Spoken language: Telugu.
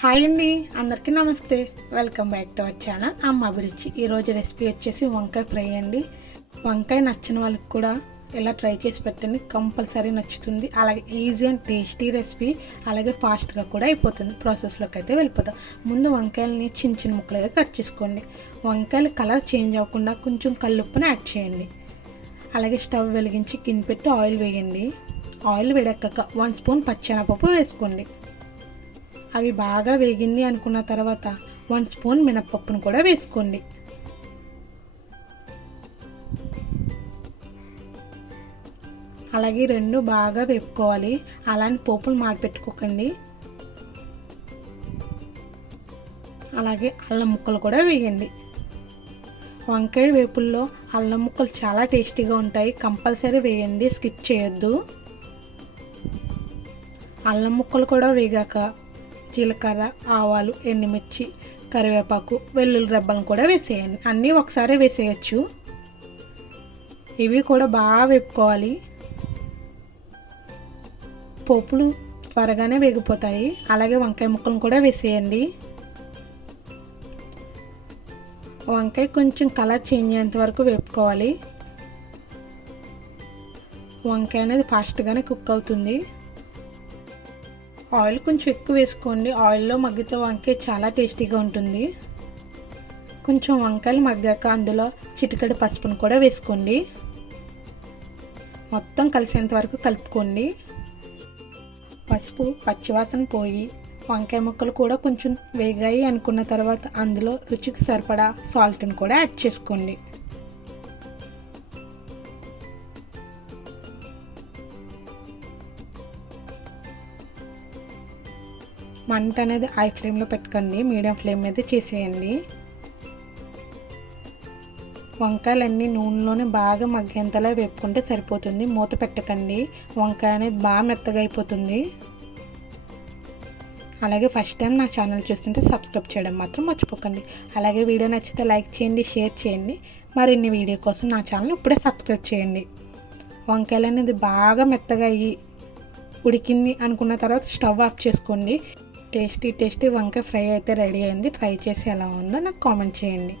హాయ్ అండి అందరికీ నమస్తే. Welcome back to our channel Amma Abhiruchi ఈరోజు రెసిపీ వచ్చేసి వంకాయ ఫ్రై అండి. వంకాయ నచ్చిన వాళ్ళకి కూడా ఇలా ట్రై చేసి పెట్టండి కంపల్సరీ నచ్చుతుంది. అలాగే ఈజీ అండ్ టేస్టీ రెసిపీ అలాగే ఫాస్ట్గా కూడా అయిపోతుంది. ప్రాసెస్లోకి అయితే వెళ్ళిపోతాం ముందు వంకాయలని చిన్న చిన్న ముక్కలుగా కట్ చేసుకోండి. వంకాయలు కలర్ చేంజ్ అవ్వకుండా కొంచెం కల్లుప్పుని యాడ్ చేయండి. అలాగే స్టవ్ వెలిగించి గిన్నె పెట్టి ఆయిల్ వేయండి. ఆయిల్ వేడెక్కాక వన్ స్పూన్ పచ్చెనపప్పు వేసుకోండి. అవి బాగా వేగింది అనుకున్న తర్వాత వన్ స్పూన్ మినప్పప్పును కూడా వేసుకోండి. అలాగే రెండు బాగా వేపుకోవాలి. అలానే పోపులు మాడిపెట్టుకోకండి. అలాగే అల్లం ముక్కలు కూడా వేయండి. వంకాయ వేపుల్లో అల్లం ముక్కలు చాలా టేస్టీగా ఉంటాయి. కంపల్సరీ వేయండి. స్కిప్ చేయొద్దు. అల్లం ముక్కలు కూడా వేగాక జీలకర్ర ఆవాలు ఎండుమిర్చి కరివేపాకు వెల్లుల్లి రెబ్బలను కూడా వేసేయండి. అన్నీ ఒకసారి వేసేయచ్చు. ఇవి కూడా బాగా వేపుకోవాలి. పోపులు త్వరగానే వేగిపోతాయి. అలాగే వంకాయ ముక్కలను కూడా వేసేయండి. వంకాయ కొంచెం కలర్ చేంజ్ అయ్యేంత వరకు వేపుకోవాలి. వంకాయ అనేది ఫాస్ట్గానే కుక్ అవుతుంది. ఆయిల్ కొంచెం ఎక్కువ వేసుకోండి. ఆయిల్లో మగ్గితే వంకాయ చాలా టేస్టీగా ఉంటుంది. కొంచెం వంకాయలు మగ్గాక అందులో చిటికడి పసుపును కూడా వేసుకోండి. మొత్తం కలిసేంత వరకు కలుపుకోండి. పసుపు పచ్చివాసన పోయి వంకాయ ముక్కలు కూడా కొంచెం వేగాయి అనుకున్న తర్వాత అందులో రుచికి సరిపడా సాల్ట్ని కూడా యాడ్ చేసుకోండి. మంట అనేది హై ఫ్లేమ్లో పెట్టుకోండి. మీడియం ఫ్లేమ్ మీద చేసేయండి. వంకాయలన్నీ నూనెలోనే బాగా మగ్గేంతలా వేపుకుంటే సరిపోతుంది. మూత పెట్టకండి. వంకాయ అనేది బాగా మెత్తగా అయిపోతుంది. అలాగే ఫస్ట్ టైం నా ఛానల్ చూస్తుంటే సబ్స్క్రైబ్ చేయడం మాత్రం మర్చిపోకండి. అలాగే వీడియో నచ్చితే లైక్ చేయండి షేర్ చేయండి. మరిన్ని వీడియో కోసం నా ఛానల్ ఇప్పుడే సబ్స్క్రైబ్ చేయండి. వంకాయలు అనేది బాగా మెత్తగా అయ్యి ఉడికింది అనుకున్న తర్వాత స్టవ్ ఆఫ్ చేసుకోండి. టేస్టీ టేస్టీ వంకాయ ఫ్రై అయితే రెడీ అయింది. ట్రై చేసి ఎలా ఉందో నాకు కామెంట్ చేయండి.